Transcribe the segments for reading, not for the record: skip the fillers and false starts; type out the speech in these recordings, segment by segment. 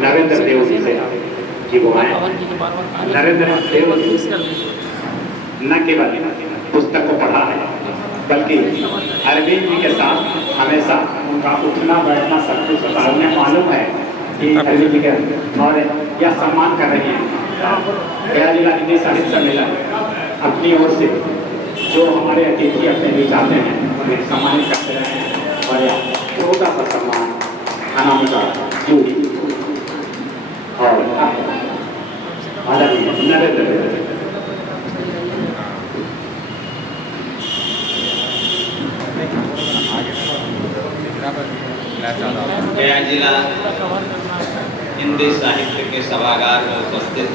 नरेंद्र देव जी से कि वो आए। नरेंद्र देव न केवल पुस्तक को पढ़ा है बल्कि अरविंद जी के साथ हमेशा उनका उठना बैठना सब कुछ होता है। उन्हें मालूम है कि अरविंद जी के और यह सम्मान कर रही हैं गया जिला हिंदी साहित्य सम्मेलन अपनी ओर से जो हमारे अतिथि अपने बीच आते हैं उन्हें सम्मानित करते रहे हैं और यह छोटा सा सम्मान अनामिका जूही और आदरणीय नरेंद्र गया जिला हिंदी साहित्य के सभागार में उपस्थित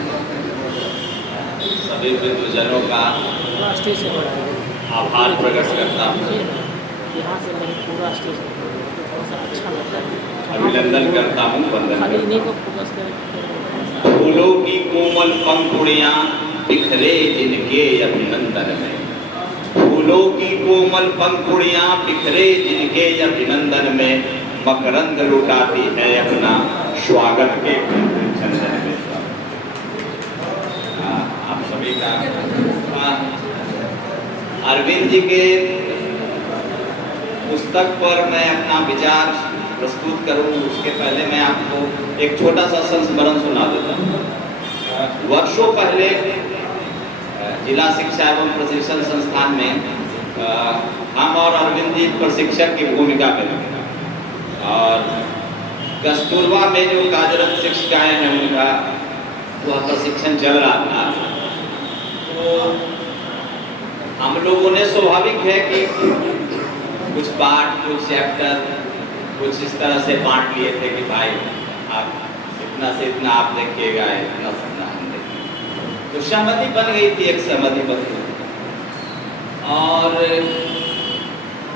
सभी विद्वजनों का आभार प्रकट करता हूँ, अभिनंदन करता हूँ, वंदन करता हूँ। फूलों की कोमल पंखुड़ियाँ बिखरे जिनके अभिनंदन में, फूलों की कोमल पंखुड़ियाँ बिखरे जिनके अभिनंदन में, मकरंद लुटाती है अपना स्वागत के चंदन में। आप सभी का अरविंद जी के पुस्तक पर मैं अपना विचार प्रस्तुत करूं उसके पहले मैं आपको एक छोटा सा संस्मरण सुना देता हूं। वर्षों पहले जिला शिक्षा एवं प्रशिक्षण संस्थान में हम और अरविंद जी प्रशिक्षक की भूमिका में थे और कस्तूरबा में जो कार्यरत शिक्षिकाएं हैं उनका वह प्रशिक्षण चल रहा था। तो हम लोगों ने स्वाभाविक है कि कुछ पाठ कुछ चैप्टर कुछ इस तरह से बांट लिए थे कि भाई आप इतना से इतना आप देखिएगा, इतना से इतना हम देखिएगा। तो सहमति बन गई थी, एक सहमति बन गई और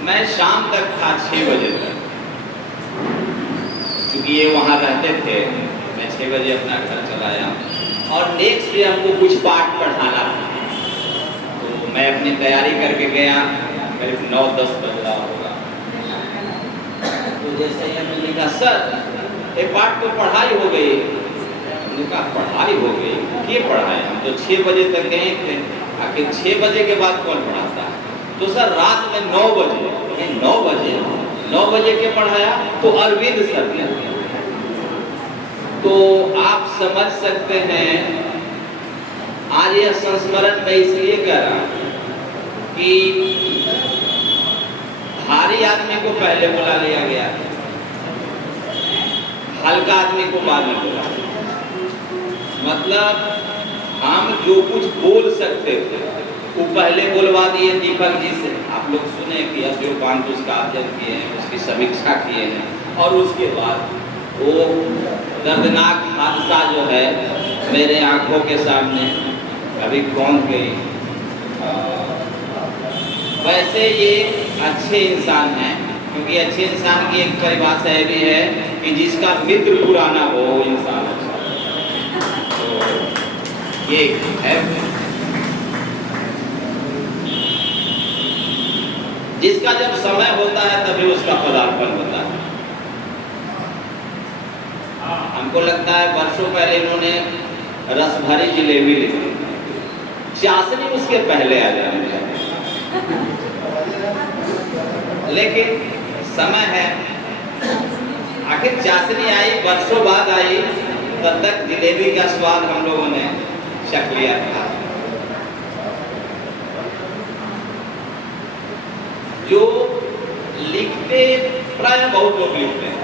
मैं शाम तक था 6 बजे तक, क्योंकि ये वहाँ रहते थे। मैं 6 बजे अपना घर चला आया और नेक्स्ट डे हमको कुछ पाठ पढ़ाना था। तो मैं अपनी तैयारी करके गया, करीब 9-10 बज रहा होगा। तो जैसे ही हमने कहा सर ये पाठ तो पढ़ाई हो गई, हमने कहा पढ़ाई हो गई, ये पढ़ाए? हम तो 6 बजे तक गए थे, आखिर 6 बजे के बाद कौन पढ़ाता है? तो सर रात में 9 बजे 9 बजे के पढ़ाया तो अरविंद सर ने। तो आप समझ सकते हैं आज यह संस्मरण मैं इसलिए कह रहा हूं कि भारी आदमी को पहले बुला लिया गया, हल्का आदमी को बाद में बुला। मतलब हम जो कुछ बोल सकते थे वो पहले बुलवा दिए दीपक जी से। आप लोग सुने कि अद्योपांत उसका अध्ययन किए हैं, उसकी समीक्षा किए हैं और उसके बाद वो दर्दनाक हादसा जो है मेरे आंखों के सामने अभी कौन गई। वैसे ये अच्छे इंसान हैं, क्योंकि अच्छे इंसान की एक परिभाषा भी है कि जिसका मित्र पुराना हो वो इंसान अच्छा। तो ये है जिसका जब समय होता है तभी उसका पदार्पण होता है। हमको लगता है वर्षों पहले इन्होंने रस भरी जिलेबी लिखी, चाशनी उसके पहले आ जाने लगी। लेकिन समय है, आखिर चाशनी आई वर्षों बाद आई, तब तक जिलेबी का स्वाद हम लोगों ने चख लिया था। जो लिखते प्राय बहुत लोग लिखते हैं,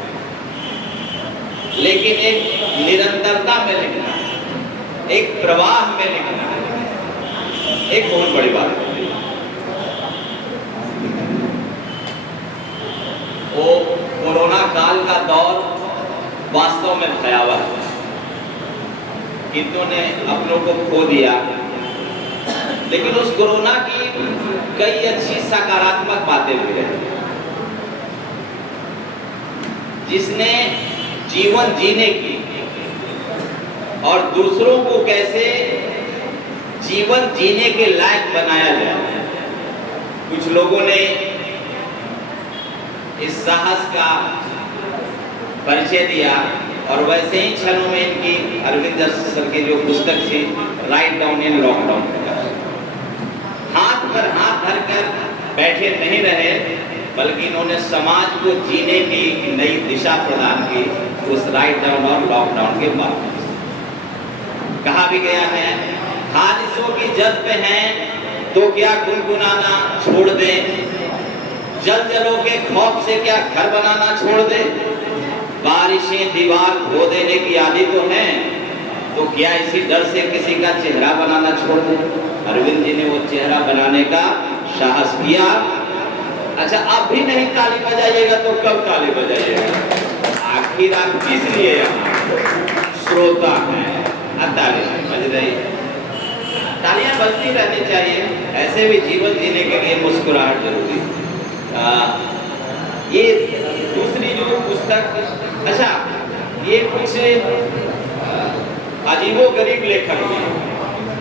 लेकिन एक निरंतरता में लिखना, एक प्रवाह में लिखना एक बहुत बड़ी बात है। वो कोरोना काल का दौर वास्तव में भयावह है। कितनों ने अपनों को खो दिया, लेकिन उस कोरोना की कई अच्छी सकारात्मक बातें भी हैं, जिसने जीवन जीने की और दूसरों को कैसे जीवन जीने के लायक बनाया जाए। कुछ लोगों ने इस साहस का परिचय दिया और वैसे ही क्षणों में इनकी अरविंद सर की जो पुस्तक थी राइट डाउन इन लॉकडाउन, हाथ पर हाथ धरकर बैठे नहीं रहे, बल्कि इन्होंने समाज को जीने की नई दिशा प्रदान की उस राइट डाउन और लॉकडाउन के बाद। कहा भी गया है, हादिसों की जद पे हैं तो क्या गुनगुनाना छोड़ दे, जलजलों के खौफ से क्या घर बनाना छोड़ दे, बारिशें दीवार धो देने की आदि तो है, तो क्या इसी डर से किसी का चेहरा बनाना छोड़ दे। अरविंद जी ने वो चेहरा बनाने का साहस किया। अच्छा, अब भी नहीं ताली बजाइएगा तो कब ताली बजाइएगा? आखिर आप किस लिए यहाँ श्रोता हैं? ताली बज रही, तालियां बजती रहनी चाहिए। ऐसे भी जीवन जीने के लिए मुस्कुराहट जरूरी। ये दूसरी जो पुस्तक, अच्छा ये कुछ अजीबो गरीब लेखक हैं।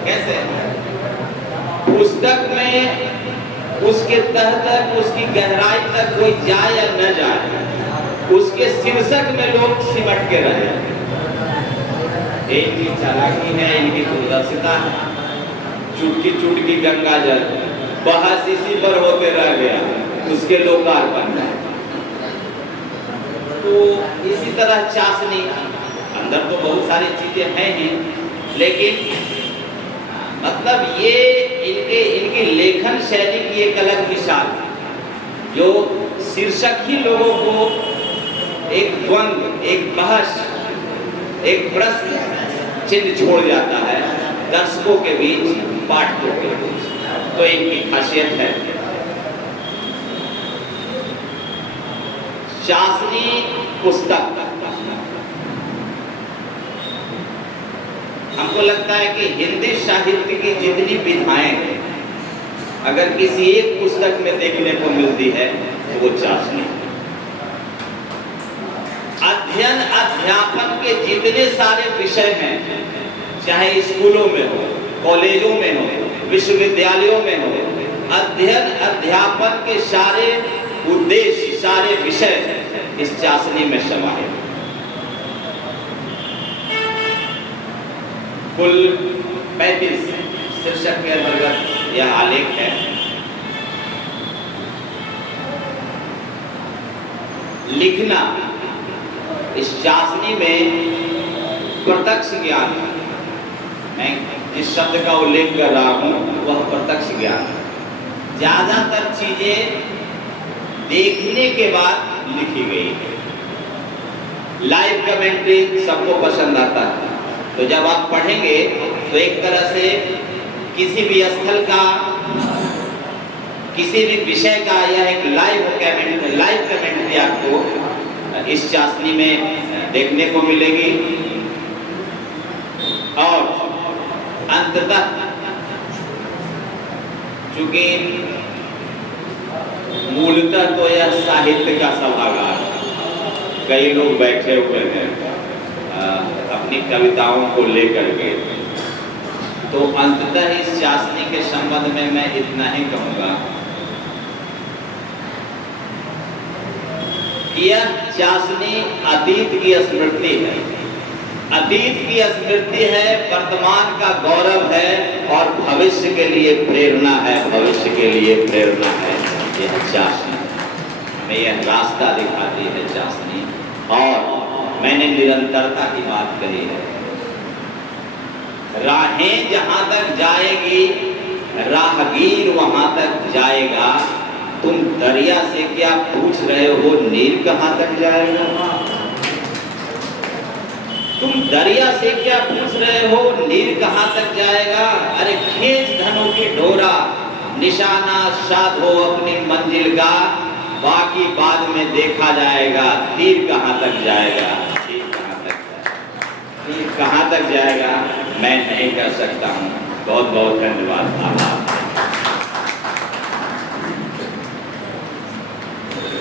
कैसे? पुस्तक में उसके तह तक, उसकी गहराई तक कोई जाए या न जाए, उसके शीर्षक में लोग सिमट के रहे। इनकी चालाकी है, इनकी दूरदर्शिता है। चुटकी चुटकी गंगा जल बहस इसी पर होते रह गया, उसके लोकार्पण में। तो इसी तरह चाशनी, अंदर तो बहुत सारी चीजें हैं ही, लेकिन मतलब ये इनकी लेखन शैली की एक अलग मिसाल, जो शीर्षक ही लोगों को एक द्वंद्व, एक बहस, एक प्रश्न चिन्ह छोड़ जाता है दर्शकों के बीच, पाठकों के बीच। तो इनकी खासियत है। चाशनी पुस्तक, हमको लगता है कि हिंदी साहित्य की जितनी विधाएं हैं, अगर किसी एक पुस्तक में देखने को मिलती है तो वो चाशनी। अध्ययन अध्यापन के जितने सारे विषय हैं, चाहे स्कूलों में हो, कॉलेजों में हो, विश्वविद्यालयों में हो, अध्ययन अध्यापन के सारे उद्देश्य, सारे विषय इस चाशनी में समाहित। कुल 35 शीर्षक के अंतर्गत यह आलेख है। लिखना, इस चाशनी में प्रत्यक्ष ज्ञान, मैं जिस शब्द का उल्लेख कर रहा हूं वह प्रत्यक्ष ज्ञान। ज्यादातर चीजें देखने के बाद लिखी गई है। लाइव कमेंट्री सबको पसंद आता है, तो जब आप पढ़ेंगे तो एक तरह से किसी भी स्थल का, किसी भी विषय का यह एक लाइव कमेंट्री आपको इस चाशनी में देखने को मिलेगी। और अंततः चूंकि मूलतः तो यह साहित्य का सभागार, कई लोग बैठे हुए हैं अपनी कविताओं को लेकर के, तो अंततः इस चाशनी के संबंध में मैं इतना ही कहूंगा, यह चाशनी अतीत की स्मृति है, अतीत की स्मृति है, वर्तमान का गौरव है और भविष्य के लिए प्रेरणा है, भविष्य के लिए प्रेरणा है। यह चाशनी हमें यह रास्ता दिखाती है चाशनी। और मैंने निरंतरता की बात कही है। राहें जहां तक जाएगी राहगीर वहां तक जाएगा। तुम दरिया से क्या पूछ रहे हो नीर कहां तक जाएगा? तुम दरिया से क्या पूछ रहे हो नीर कहां तक जाएगा? अरे खींच धनुष की डोरा, निशाना साधो अपनी मंजिल का, बाकी बाद में देखा जाएगा तीर कहां तक जाएगा, तीर कहां तक जाएगा मैं नहीं कह सकता हूं। बहुत बहुत धन्यवाद। आभार।